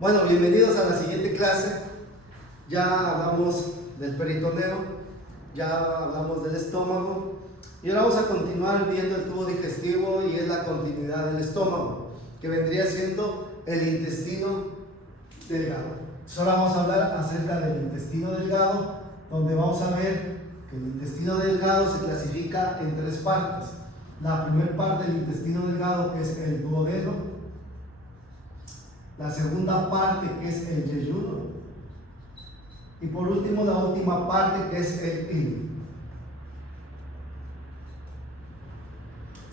Bueno, bienvenidos a la siguiente clase. Ya hablamos del peritoneo, ya hablamos del estómago y ahora vamos a continuar viendo el tubo digestivo y es la continuidad del estómago, que vendría siendo el intestino delgado. Entonces ahora vamos a hablar acerca del intestino delgado, donde vamos a ver que el intestino delgado se clasifica en tres partes. La primera parte del intestino delgado, que es el duodeno. La segunda parte, que es el yeyuno. Y por último, la última parte, que es el hilo.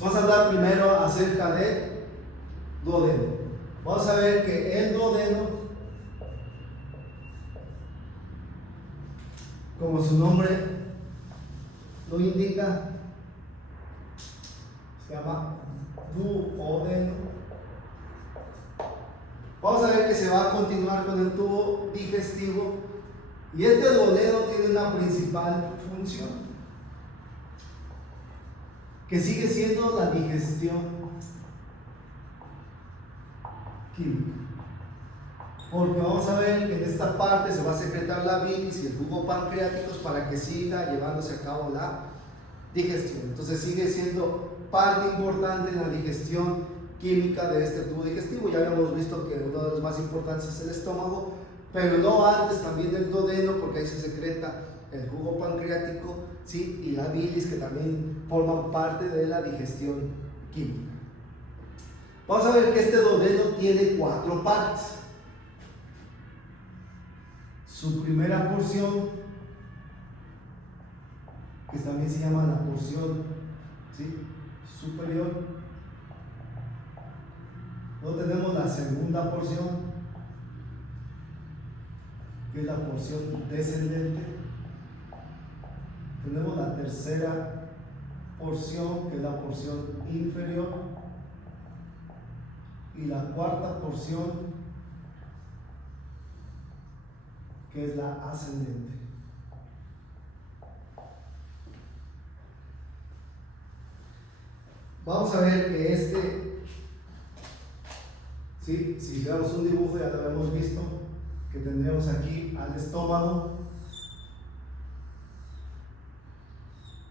Vamos a hablar primero acerca del duodeno. Vamos a ver que el duodeno, como su nombre lo indica, se llama duodeno. Vamos a ver que se va a continuar con el tubo digestivo y este duodeno tiene una principal función, que sigue siendo la digestión química. Porque vamos a ver que en esta parte se va a secretar la bilis y el jugo pancreáticos para que siga llevándose a cabo la digestión. Entonces sigue siendo parte importante en la digestión química de este tubo digestivo. Ya habíamos visto que uno de los más importantes es el estómago, pero no antes también del duodeno, porque ahí se secreta el jugo pancreático, ¿sí? Y la bilis, que también forman parte de la digestión química. Vamos a ver que este duodeno tiene cuatro partes. Su primera porción, que también se llama la porción, ¿sí?, superior. Luego tenemos la segunda porción, que es la porción descendente. Tenemos la tercera porción, que es la porción inferior. Y la cuarta porción, que es la ascendente. Vamos a ver que ¿sí? Si hiciéramos un dibujo, ya lo hemos visto, que tendríamos aquí al estómago,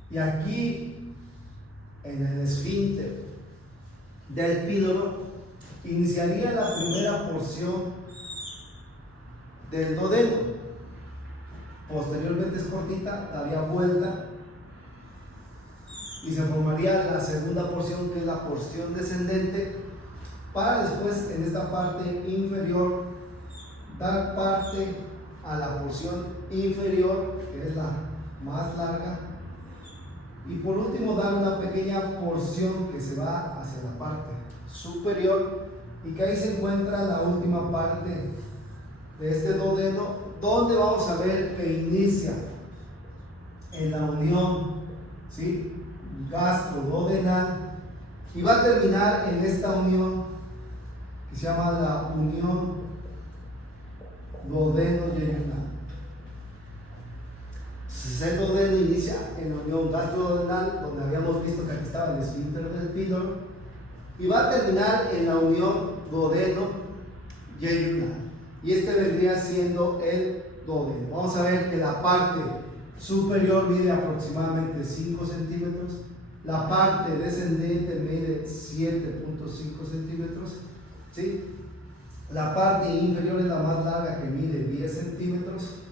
y aquí en el esfínter del píloro iniciaría la primera porción del duodeno. Posteriormente es cortita, daría vuelta y se formaría la segunda porción, que es la porción descendente, para después en esta parte inferior dar parte a la porción inferior, que es la más larga, y por último dar una pequeña porción que se va hacia la parte superior, y que ahí se encuentra la última parte de este duodeno, donde vamos a ver que inicia en la unión, ¿sí?, gastroduodenal, y va a terminar en esta unión que se llama la unión duodeno-yeyunal. El duodeno inicia en la unión gastroduodenal, donde habíamos visto que aquí estaba el esfínter del píloro, y va a terminar en la unión duodeno-yeyunal. Y este vendría siendo el duodeno. Vamos a ver que la parte superior mide aproximadamente 5 centímetros, la parte descendente mide 7.5 centímetros, ¿sí? La parte inferior es la más larga, que mide 10 centímetros,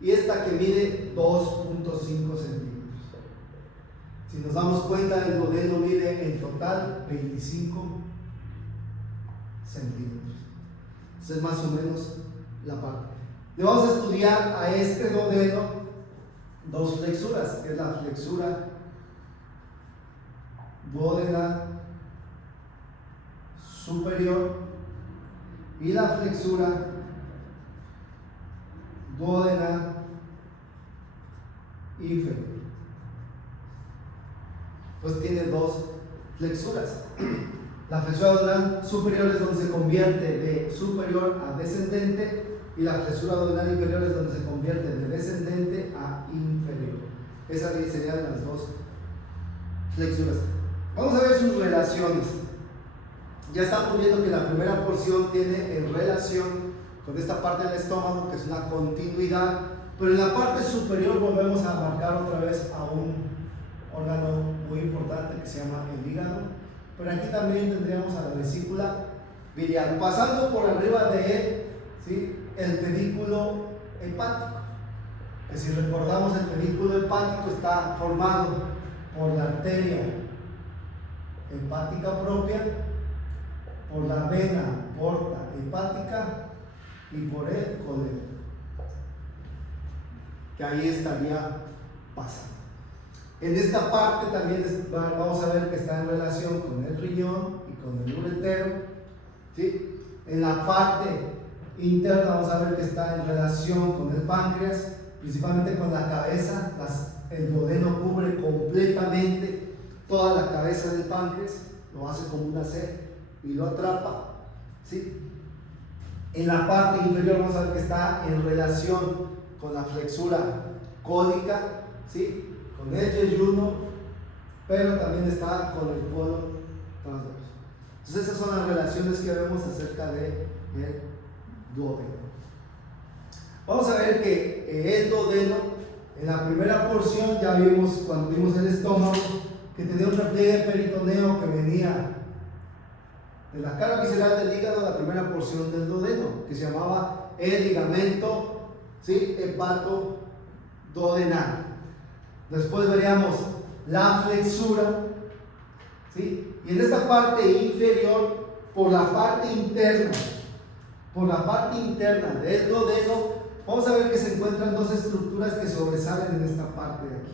y esta que mide 2.5 centímetros. Si nos damos cuenta, el duodeno mide en total 25 centímetros. Entonces es más o menos la parte. Le vamos a estudiar a este duodeno dos flexuras, que es la flexura duodenal superior y la flexura duodenal inferior. Pues tiene dos flexuras. La flexura duodenal superior es donde se convierte de superior a descendente, y la flexura duodenal inferior es donde se convierte de descendente a inferior. Esas serían las dos flexuras. Vamos a ver sus relaciones. ya estamos viendo que la primera porción tiene en relación con esta parte del estómago, que es una continuidad, pero en la parte superior volvemos a marcar otra vez a un órgano muy importante que se llama el hígado, pero aquí también tendríamos a la vesícula biliar, pasando por arriba de él, ¿sí?, el pedículo hepático, que si recordamos, el pedículo hepático está formado por la arteria hepática propia, por la vena porta hepática y por el colédoco, que ahí estaría pasando. En esta parte también vamos a ver que está en relación con el riñón y con el uretero, ¿sí? En la parte interna vamos a ver que está en relación con el páncreas, principalmente con la cabeza. El duodeno cubre completamente toda la cabeza del páncreas, lo hace como una C y lo atrapa, ¿sí? En la parte inferior vamos a ver que está en relación con la flexura códica, ¿sí?, con el yeyuno, pero también está con el colon transverso. Entonces esas son las relaciones que vemos acerca del duodeno. Vamos a ver que el duodeno, en la primera porción ya vimos, cuando vimos el estómago, que tenía un repliegue peritoneo que venía de la cara visceral del hígado, la primera porción del duodeno, que se llamaba el ligamento, ¿sí?, hepatoduodenal. Después veríamos la flexura, ¿sí?, y en esta parte inferior, por la parte interna del duodeno, vamos a ver que se encuentran dos estructuras que sobresalen en esta parte de aquí,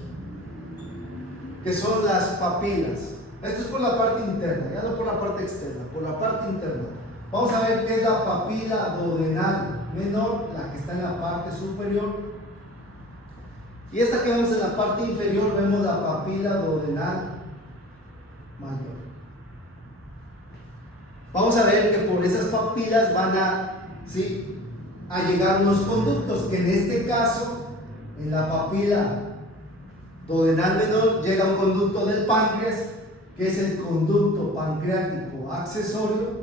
que son las papilas. Esto es por la parte interna, ya no por la parte externa, por la parte interna. Vamos a ver qué es la papila duodenal menor, la que está en la parte superior. Y esta que vemos en la parte inferior, vemos la papila duodenal mayor. Vamos a ver que por esas papilas van a llegar unos conductos, que en este caso, en la papila duodenal menor, llega un conducto del páncreas, que es el conducto pancreático accesorio,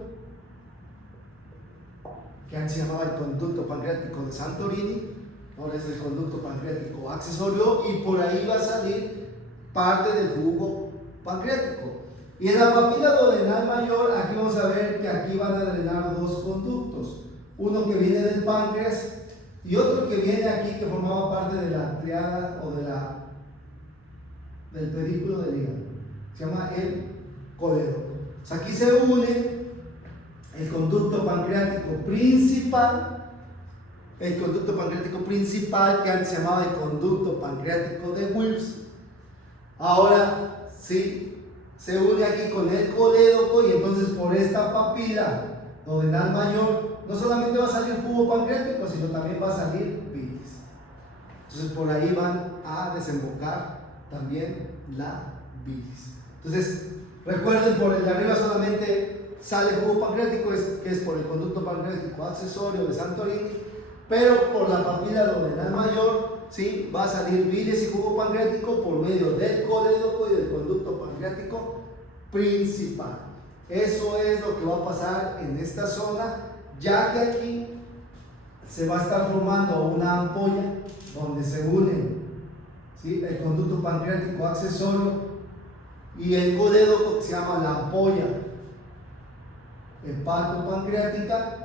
que antes se llamaba el conducto pancreático de Santorini, ahora es el conducto pancreático accesorio, y por ahí va a salir parte del jugo pancreático. Y en la papila duodenal mayor, aquí vamos a ver que aquí van a drenar dos conductos, uno que viene del páncreas y otro que viene aquí, que formaba parte de la triada o del pedículo del hígado, se llama el colédoco. O sea, aquí se une el conducto pancreático principal, que antes se llamaba el conducto pancreático de Wills, ahora sí se une aquí con el colédoco, y entonces por esta papila duodenal mayor no solamente va a salir jugo pancreático, sino también va a salir bilis. Entonces por ahí van a desembocar también la bilis. Entonces recuerden, por el de arriba solamente sale jugo pancreático, que es por el conducto pancreático accesorio de Santorini, pero por la papila duodenal mayor, ¿sí?, va a salir bilis y jugo pancreático por medio del colédoco y del conducto pancreático principal. Eso es lo que va a pasar en esta zona, ya que aquí se va a estar formando una ampolla donde se unen, ¿sí?, el conducto pancreático accesorio y el colédoco, que se llama la ampolla hepatopancreática,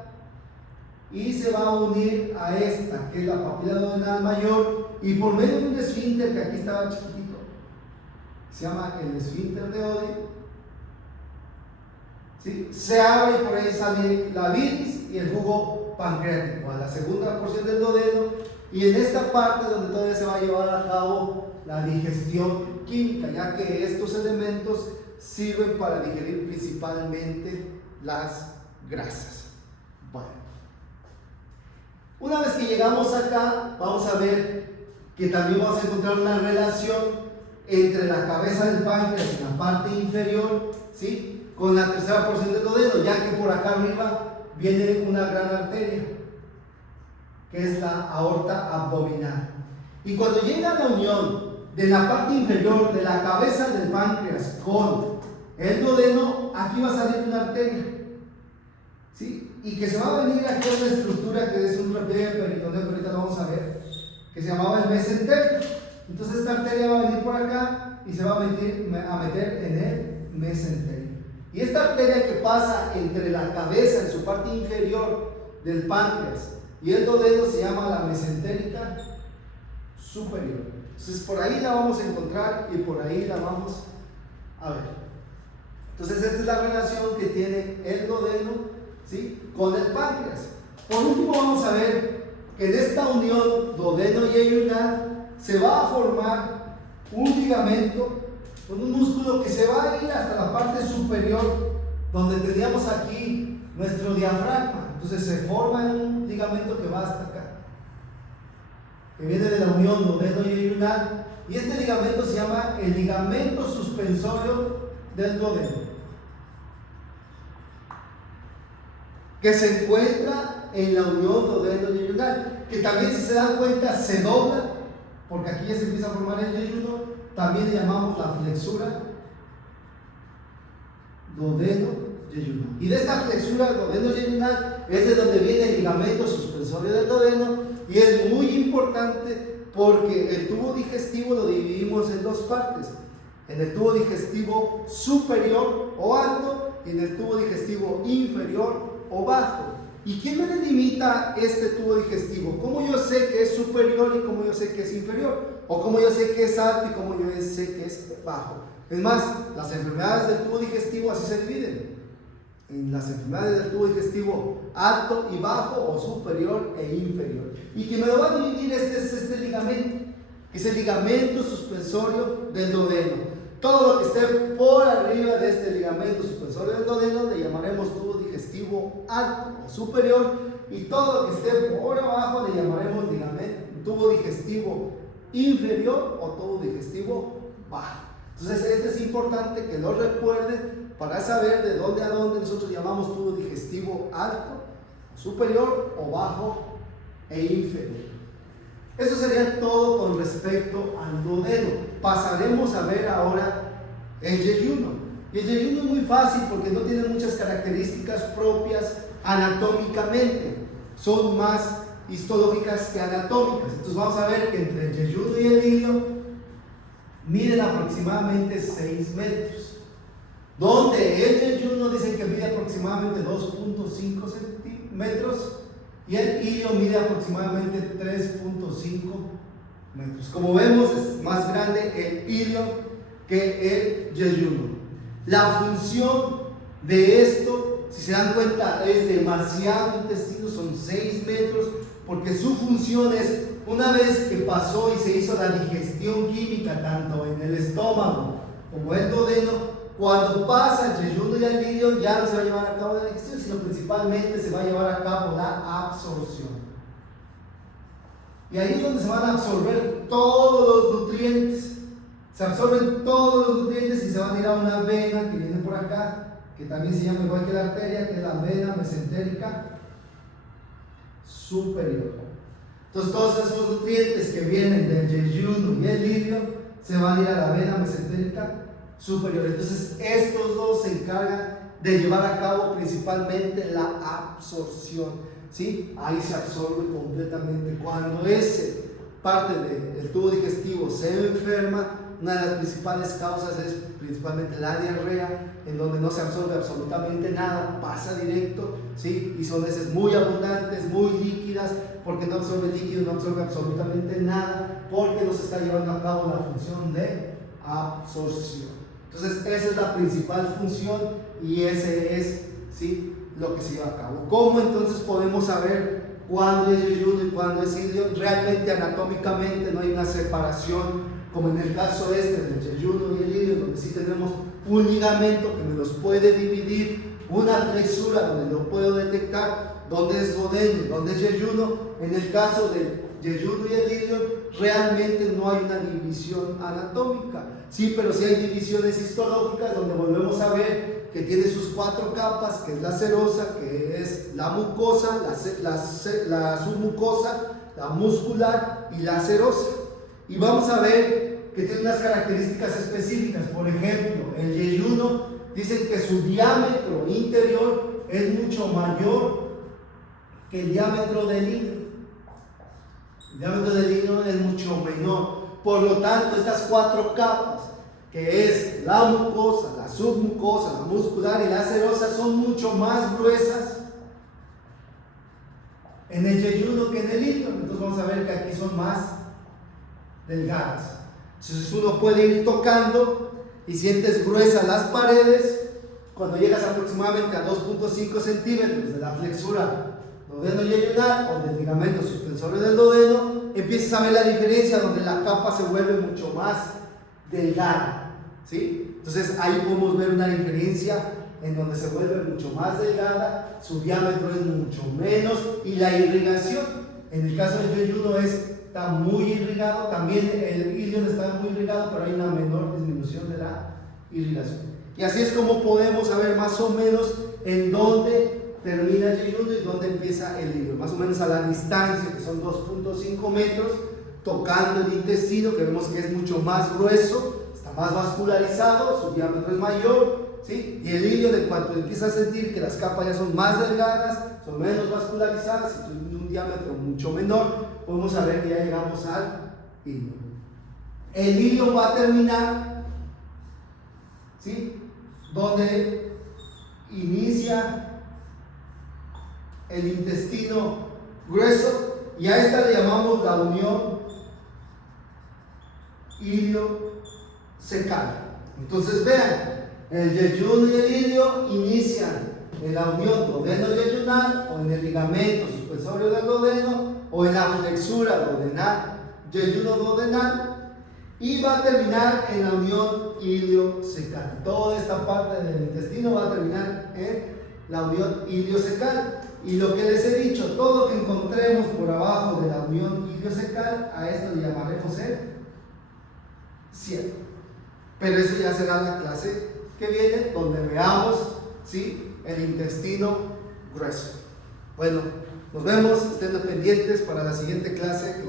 y se va a unir a esta, que es la papila duodenal mayor, y por medio de un esfínter que aquí estaba chiquitito, se llama el esfínter de Oddi, ¿sí?, se abre y por ahí sale la bilis y el jugo pancreático a la segunda porción del duodeno, y en esta parte donde todavía se va a llevar a cabo la digestión química, ya que estos elementos sirven para digerir principalmente las grasas. Bueno, una vez que llegamos acá, vamos a ver que también vamos a encontrar una relación entre la cabeza del páncreas en la parte inferior, ¿sí?, con la tercera porción del duodeno, ya que por acá arriba viene una gran arteria, que es la aorta abdominal. Y cuando llega la unión de la parte inferior de la cabeza del páncreas con el duodeno, aquí va a salir una arteria, ¿sí? Y que se va a venir aquí a una estructura que es un repliegue peritoneo, que ahorita lo vamos a ver, que se llamaba el mesentérico. Entonces esta arteria va a venir por acá y se va a meter en el mesentérico. Y esta arteria que pasa entre la cabeza, en su parte inferior del páncreas, y el duodeno se llama la mesentérica superior. Entonces por ahí la vamos a encontrar y por ahí la vamos a ver. Entonces esta es la relación que tiene el duodeno, ¿sí?, con el páncreas. Por último vamos a ver que en esta unión duodeno-yeyunal se va a formar un ligamento con un músculo que se va a ir hasta la parte superior donde teníamos aquí nuestro diafragma. Entonces se forma un ligamento que va hasta acá, que viene de la unión duodeno-yeyunal, y este ligamento se llama el ligamento suspensorio del duodeno, que se encuentra en la unión duodeno-yeyunal, que también, si se dan cuenta, se dobla, porque aquí ya se empieza a formar el yeyuno. También le llamamos la flexura duodeno-yeyunal. Y de esta flexura duodeno-yeyunal es de donde viene el ligamento suspensorio del duodeno, y es muy importante porque el tubo digestivo lo dividimos en dos partes: en el tubo digestivo superior o alto y en el tubo digestivo inferior o bajo. ¿Y quién me delimita este tubo digestivo? ¿Cómo yo sé que es superior y cómo yo sé que es inferior? ¿O cómo yo sé que es alto y cómo yo sé que es bajo? Es más, las enfermedades del tubo digestivo así se dividen: en las enfermedades del tubo digestivo alto y bajo, o superior e inferior. Y quien me lo va a dividir es este ligamento, que es el ligamento suspensorio del duodeno. Todo lo que esté por arriba de este ligamento suspensorio del duodeno le llamaremos tubo digestivo alto o superior, y todo lo que esté por abajo le llamaremos tubo digestivo inferior o tubo digestivo bajo. Entonces este es importante que lo recuerden para saber de dónde a dónde nosotros llamamos tubo digestivo alto, superior o bajo e inferior. Eso sería todo con respecto al duodeno. Pasaremos a ver ahora el yeyuno. Y el yeyuno es muy fácil porque no tiene muchas características propias anatómicamente. Son más histológicas que anatómicas. Entonces vamos a ver que entre el yeyuno y el ilio miden aproximadamente 6 metros. Donde el yeyuno dicen que mide aproximadamente 2.5 centímetros y el ilio mide aproximadamente 3.5 metros. Como vemos, es más grande el ilio que el yeyuno. La función de esto, si se dan cuenta, es demasiado intestino, son 6 metros, porque su función es, una vez que pasó y se hizo la digestión química tanto en el estómago como en el duodeno, cuando pasa el yeyuno y el ilio ya no se va a llevar a cabo la digestión, sino principalmente se va a llevar a cabo la absorción. Y ahí es donde se van a absorber todos los nutrientes. Se absorben todos los nutrientes y se van a ir a una vena que viene por acá, que también se llama igual que la arteria, que es la vena mesentérica superior. Entonces todos esos nutrientes que vienen del yeyuno y el ilio se van a ir a la vena mesentérica superior. Entonces estos dos se encargan de llevar a cabo principalmente la absorción, ¿sí? Ahí se absorbe completamente. Cuando ese parte del tubo digestivo se enferma, una de las principales causas es principalmente la diarrea, en donde no se absorbe absolutamente nada, pasa directo, ¿sí? Y son heces muy abundantes, muy líquidas, porque no absorbe líquido, no absorbe absolutamente nada, porque no se está llevando a cabo la función de absorción. Entonces esa es la principal función y ese es, ¿sí?, lo que se lleva a cabo. ¿Cómo entonces podemos saber cuándo es yeyuno y cuándo es ilio? Realmente anatómicamente no hay una separación como en el caso del yeyuno y el ilio, donde sí tenemos un ligamento que me los puede dividir, una flexura donde lo puedo detectar, donde es duodeno y donde es yeyuno. En el caso del yeyuno y el ilio realmente no hay una división anatómica, sí, pero sí hay divisiones histológicas, donde volvemos a ver que tiene sus 4 capas, que es la serosa, que es la mucosa, la submucosa, la muscular y la serosa. Y vamos a ver que tiene unas características específicas. Por ejemplo, el yeyuno dicen que su diámetro interior es mucho mayor que el diámetro del hilo. El diámetro del hilo es mucho menor. Por lo tanto, estas 4 capas, que es la mucosa, la submucosa, la muscular y la serosa, son mucho más gruesas en el yeyuno que en el hilo. Entonces vamos a ver que aquí son más delgadas. Entonces uno puede ir tocando y sientes gruesas las paredes. Cuando llegas aproximadamente a 2.5 centímetros de la flexura duodeno-yeyunal o del ligamento suspensorio del duodeno, empiezas a ver la diferencia donde la capa se vuelve mucho más delgada, ¿sí? Entonces ahí podemos ver una diferencia en donde se vuelve mucho más delgada, su diámetro es mucho menos y la irrigación, en el caso del yeyuno está muy irrigado, también el ilion está muy irrigado, pero hay una menor disminución de la irrigación. Y así es como podemos saber más o menos en dónde termina el yeyuno y dónde empieza el ilion, más o menos a la distancia, que son 2.5 metros, tocando el intestino, que vemos que es mucho más grueso, está más vascularizado, su diámetro es mayor, ¿sí? Y el ilion, en cuanto empieza a sentir que las capas ya son más delgadas, son menos vascularizadas y tienen un diámetro mucho menor, podemos saber que ya llegamos al ilion. El ilion va a terminar, ¿sí?, donde inicia el intestino grueso, y a esta le llamamos la unión iliocecal. Entonces vean, el yeyuno y el ilio inician en la unión duodeno-yeyunal o en el ligamento suspensorio del duodeno o en la flexura duodenal, yeyuno-duodenal, y va a terminar en la unión iliocecal. Toda esta parte del intestino va a terminar en la unión iliocecal. Y lo que les he dicho, todo lo que encontremos por abajo de la unión iliocecal, a esto le llamaremos el cielo. Pero eso ya será la clase que viene, donde veamos, ¿sí?, el intestino grueso. Bueno, nos vemos, estén pendientes para la siguiente clase.